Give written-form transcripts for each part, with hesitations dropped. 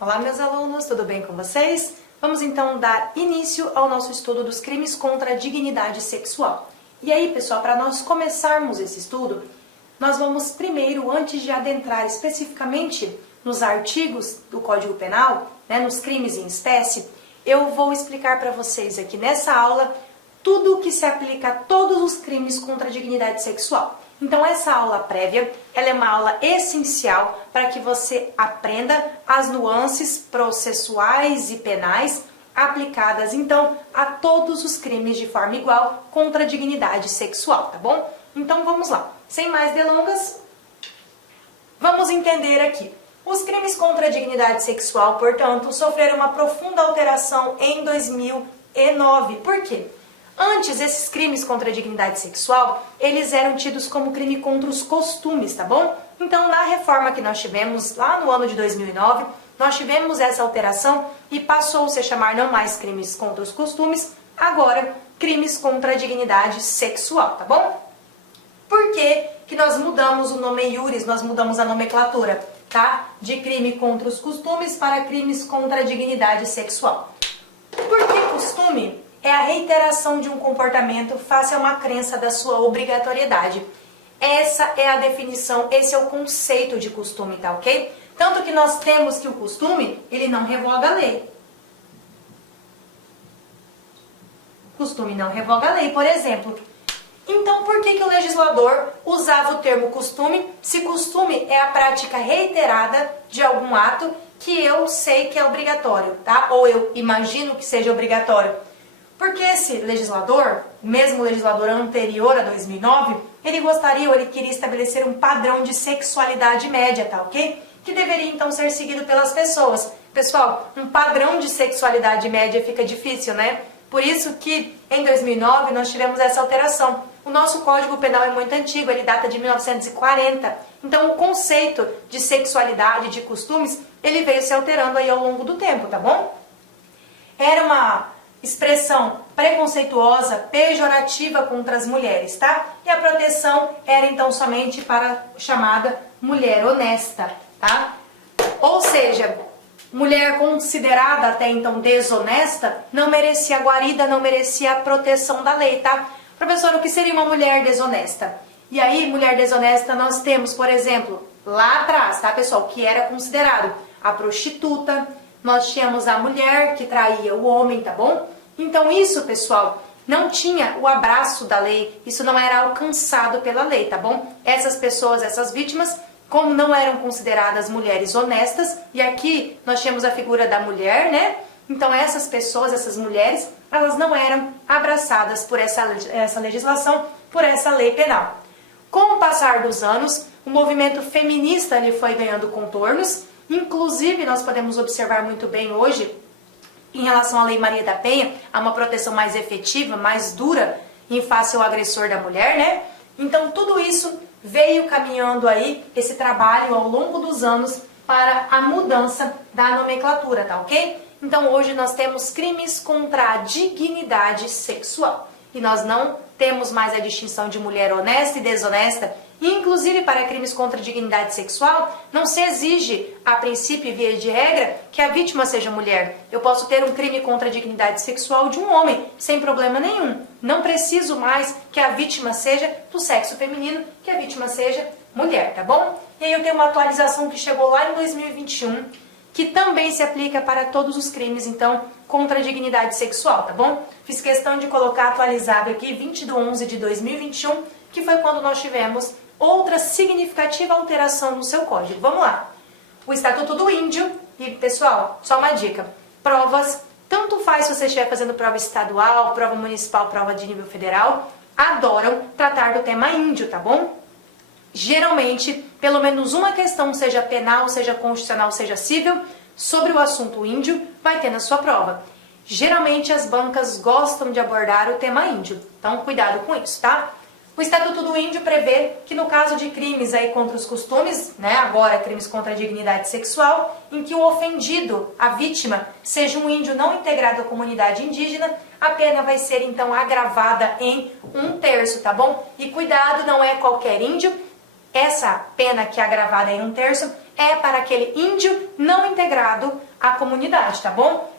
Olá, meus alunos, tudo bem com vocês? Vamos então dar início ao nosso estudo dos crimes contra a dignidade sexual. E aí, pessoal, para nós começarmos esse estudo, nós vamos primeiro, antes de adentrar especificamente nos artigos do Código Penal, nos crimes em espécie, eu vou explicar para vocês aqui nessa aula tudo o que se aplica a todos os crimes contra a dignidade sexual. Então, essa aula prévia, ela é uma aula essencial para que você aprenda as nuances processuais e penais aplicadas, então, a todos os crimes de forma igual contra a dignidade sexual, tá bom? Então, vamos lá. Sem mais delongas, vamos entender aqui. Os crimes contra a dignidade sexual, portanto, sofreram uma profunda alteração em 2009. Por quê? Antes, esses crimes contra a dignidade sexual, eles eram tidos como crime contra os costumes, tá bom? Então, na reforma que nós tivemos lá no ano de 2009, nós tivemos essa alteração e passou-se a chamar não mais crimes contra os costumes, agora crimes contra a dignidade sexual, tá bom? Por que que nós mudamos o nome iuris, nós mudamos a nomenclatura, tá? De crime contra os costumes para crimes contra a dignidade sexual. Por que costume? É a reiteração de um comportamento face a uma crença da sua obrigatoriedade. Essa é a definição, esse é o conceito de costume, tá ok? Tanto que nós temos que o costume, ele não revoga a lei. Costume não revoga a lei, por exemplo. Então, por que o legislador usava o termo costume, se costume é a prática reiterada de algum ato que eu sei que é obrigatório, tá? Ou eu imagino que seja obrigatório. Porque esse legislador, mesmo o legislador anterior a 2009, ele gostaria ou ele queria estabelecer um padrão de sexualidade média, tá ok? Que deveria então ser seguido pelas pessoas. Pessoal, um padrão de sexualidade média fica difícil, né? Por isso que em 2009 nós tivemos essa alteração. O nosso Código Penal é muito antigo, ele data de 1940. Então o conceito de sexualidade, de costumes, ele veio se alterando aí ao longo do tempo, tá bom? Era uma expressão preconceituosa, pejorativa contra as mulheres, tá? E a proteção era então somente para a chamada mulher honesta, tá? Ou seja, mulher considerada até então desonesta não merecia guarida, não merecia a proteção da lei, tá? Professor, o que seria uma mulher desonesta? E aí, mulher desonesta, nós temos, por exemplo, lá atrás, tá, pessoal, que era considerado a prostituta, nós tínhamos a mulher que traía o homem, tá bom? Então isso, pessoal, não tinha o abraço da lei, isso não era alcançado pela lei, tá bom? Essas pessoas, essas vítimas, como não eram consideradas mulheres honestas, e aqui nós temos a figura da mulher, né? Então essas pessoas, essas mulheres, elas não eram abraçadas por essa legislação, por essa lei penal. Com o passar dos anos, o movimento feminista ele foi ganhando contornos. Inclusive, nós podemos observar muito bem hoje, em relação à Lei Maria da Penha, há uma proteção mais efetiva, mais dura em face ao agressor da mulher, né? Então, tudo isso veio caminhando aí, esse trabalho ao longo dos anos, para a mudança da nomenclatura, tá ok? Então, hoje nós temos crimes contra a dignidade sexual. E nós não temos mais a distinção de mulher honesta e desonesta. Inclusive, para crimes contra a dignidade sexual, não se exige, a princípio e via de regra, que a vítima seja mulher. Eu posso ter um crime contra a dignidade sexual de um homem, sem problema nenhum. Não preciso mais que a vítima seja do sexo feminino, que a vítima seja mulher, tá bom? E aí eu tenho uma atualização que chegou lá em 2021, que também se aplica para todos os crimes, então, contra a dignidade sexual, tá bom? Fiz questão de colocar atualizado aqui 20/11/2021, que foi quando nós tivemos outra significativa alteração no seu código. Vamos lá. O Estatuto do Índio, e pessoal, só uma dica, provas, tanto faz se você estiver fazendo prova estadual, prova municipal, prova de nível federal, adoram tratar do tema índio, tá bom? Geralmente, pelo menos uma questão, seja penal, seja constitucional, seja civil, sobre o assunto índio, vai ter na sua prova. Geralmente as bancas gostam de abordar o tema índio, então cuidado com isso, tá? O Estatuto do Índio prevê que no caso de crimes aí contra os costumes, agora crimes contra a dignidade sexual, em que o ofendido, a vítima, seja um índio não integrado à comunidade indígena, a pena vai ser então agravada em 1/3, tá bom? E cuidado, não é qualquer índio, essa pena que é agravada em 1/3 é para aquele índio não integrado a comunidade, tá bom?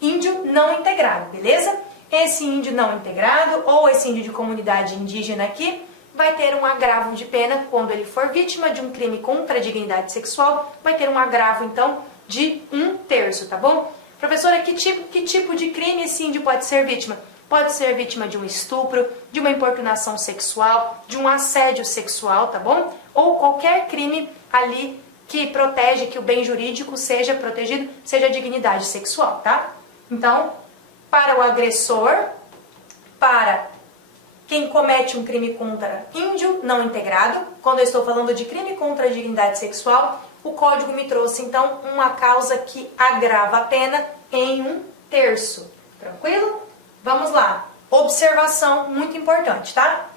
Índio não integrado, beleza? Esse índio não integrado ou esse índio de comunidade indígena aqui vai ter um agravo de pena quando ele for vítima de um crime contra a dignidade sexual, vai ter um agravo, então, de 1/3, tá bom? Professora, que tipo de crime esse índio pode ser vítima? Pode ser vítima de um estupro, de uma importunação sexual, de um assédio sexual, tá bom? Ou qualquer crime ali que protege que o bem jurídico seja protegido, seja a dignidade sexual, tá? Então, para o agressor, para quem comete um crime contra índio não integrado, quando eu estou falando de crime contra a dignidade sexual, o código me trouxe, então, uma causa que agrava a pena em 1/3. Tranquilo? Vamos lá. Observação muito importante, tá?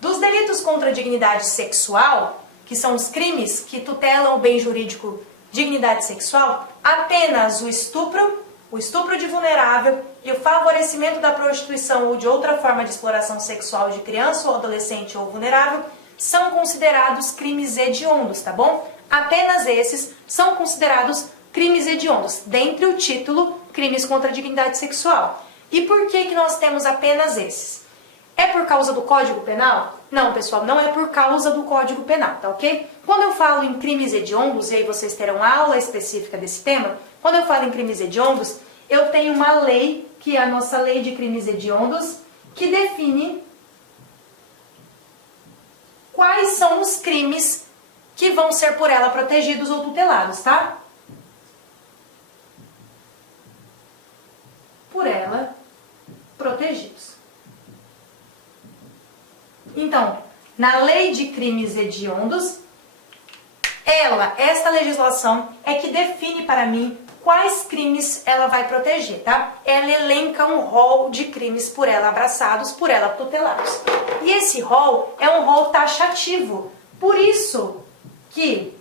Dos delitos contra a dignidade sexual, que são os crimes que tutelam o bem jurídico dignidade sexual, apenas o estupro de vulnerável e o favorecimento da prostituição ou de outra forma de exploração sexual de criança ou adolescente ou vulnerável são considerados crimes hediondos, tá bom? Apenas esses são considerados crimes hediondos, dentre o título Crimes contra a Dignidade Sexual. E por que nós temos apenas esses? É por causa do Código Penal? Não, pessoal, não é por causa do Código Penal, tá ok? Quando eu falo em crimes hediondos, e aí vocês terão aula específica desse tema, quando eu falo em crimes hediondos, eu tenho uma lei, que é a nossa Lei de Crimes Hediondos, que define quais são os crimes que vão ser por ela protegidos ou tutelados, tá? Por ela protegidos. Então, na Lei de Crimes Hediondos, esta legislação é que define para mim quais crimes ela vai proteger, tá? Ela elenca um rol de crimes por ela abraçados, por ela tutelados. E esse rol é um rol taxativo, por isso que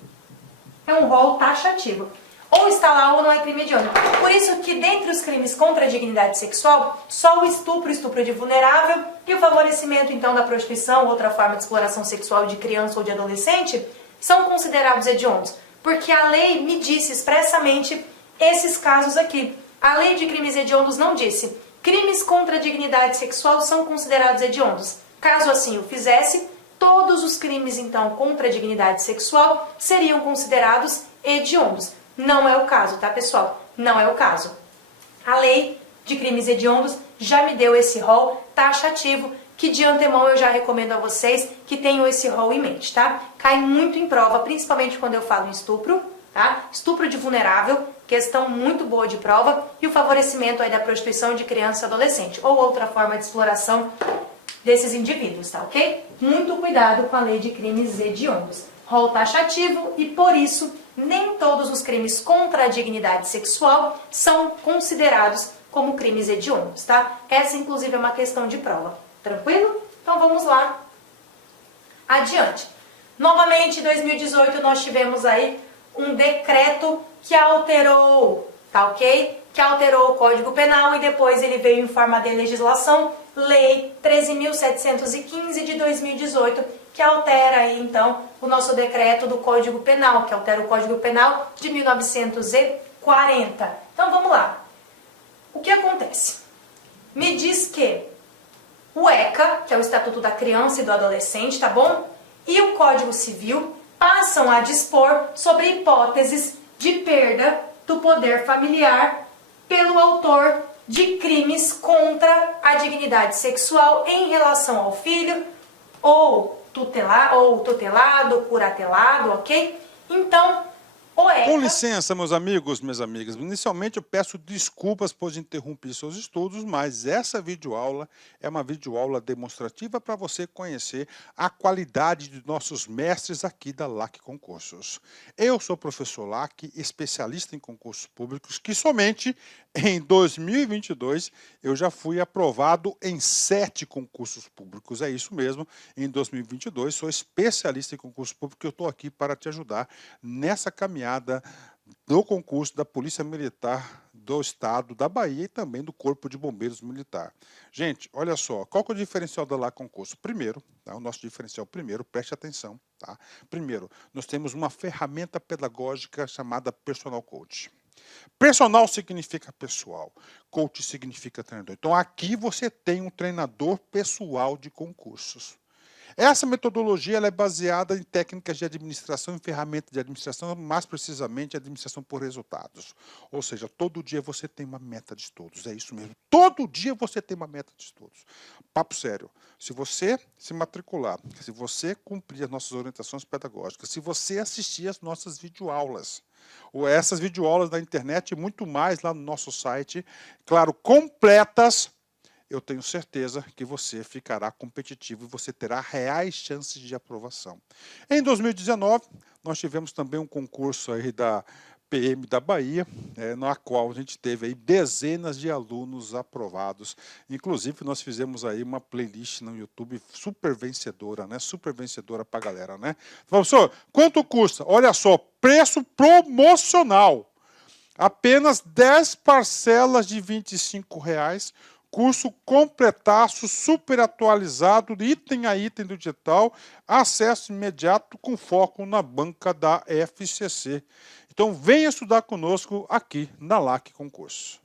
é um rol taxativo. Ou está lá ou não é crime hediondo. Por isso que dentre os crimes contra a dignidade sexual, só o estupro de vulnerável e o favorecimento então da prostituição, outra forma de exploração sexual de criança ou de adolescente, são considerados hediondos. Porque a lei me disse expressamente esses casos aqui. A lei de crimes hediondos não disse. Crimes contra a dignidade sexual são considerados hediondos. Caso assim o fizesse, todos os crimes então contra a dignidade sexual seriam considerados hediondos. Não é o caso, tá, pessoal? Não é o caso. A lei de crimes hediondos já me deu esse rol taxativo, que de antemão eu já recomendo a vocês que tenham esse rol em mente, tá? Cai muito em prova, principalmente quando eu falo em estupro, tá? Estupro de vulnerável, questão muito boa de prova, e o favorecimento aí da prostituição de criança e adolescente, ou outra forma de exploração desses indivíduos, tá ok? Muito cuidado com a lei de crimes hediondos. Rol taxativo e, por isso, nem todos os crimes contra a dignidade sexual são considerados como crimes hediondos, tá? Essa, inclusive, é uma questão de prova. Tranquilo? Então, vamos lá. Adiante. Novamente, em 2018, nós tivemos aí um decreto que alterou, tá ok? Que alterou o Código Penal e depois ele veio em forma de legislação, Lei 13.715 de 2018, que altera aí, então, o nosso decreto do Código Penal, que altera o Código Penal de 1940. Então, vamos lá. O que acontece? Me diz que o ECA, que é o Estatuto da Criança e do Adolescente, tá bom? E o Código Civil passam a dispor sobre hipóteses de perda do poder familiar pelo autor de crimes contra a dignidade sexual em relação ao filho ou tutelado, curatelado, ok? Então, o ECA... Com licença, meus amigos, minhas amigas. Inicialmente eu peço desculpas por interromper seus estudos, mas essa videoaula é uma videoaula demonstrativa para você conhecer a qualidade de nossos mestres aqui da LAC Concursos. Eu sou o professor LAC, especialista em concursos públicos, que somente em 2022 eu já fui aprovado em 7 concursos públicos. É isso mesmo, em 2022 sou especialista em concurso público e eu estou aqui para te ajudar nessa caminhada do concurso da Polícia Militar do Estado da Bahia e também do Corpo de Bombeiros Militar. Gente, olha só, qual que é o diferencial da LAC Concurso? Primeiro, tá, o nosso diferencial primeiro, preste atenção, tá? Primeiro, nós temos uma ferramenta pedagógica chamada Personal Coach. Personal significa pessoal, coach significa treinador. Então aqui você tem um treinador pessoal de concursos. Essa metodologia ela é baseada em técnicas de administração e ferramentas de administração, mais precisamente administração por resultados. Ou seja, todo dia você tem uma meta de estudos, é isso mesmo. Todo dia você tem uma meta de estudos. Papo sério, se você se matricular, se você cumprir as nossas orientações pedagógicas, se você assistir as nossas videoaulas, ou essas videoaulas da internet e muito mais lá no nosso site, claro, completas, eu tenho certeza que você ficará competitivo e você terá reais chances de aprovação. Em 2019, nós tivemos também um concurso aí da PM da Bahia, na qual a gente teve aí dezenas de alunos aprovados. Inclusive, nós fizemos aí uma playlist no YouTube super vencedora, né? Super vencedora para a galera, né? Professor, quanto custa? Olha só, preço promocional. Apenas 10 parcelas de R$ 25,00. Curso completaço, super atualizado, item a item do digital, acesso imediato com foco na banca da FCC. Então venha estudar conosco aqui na LAC Concurso.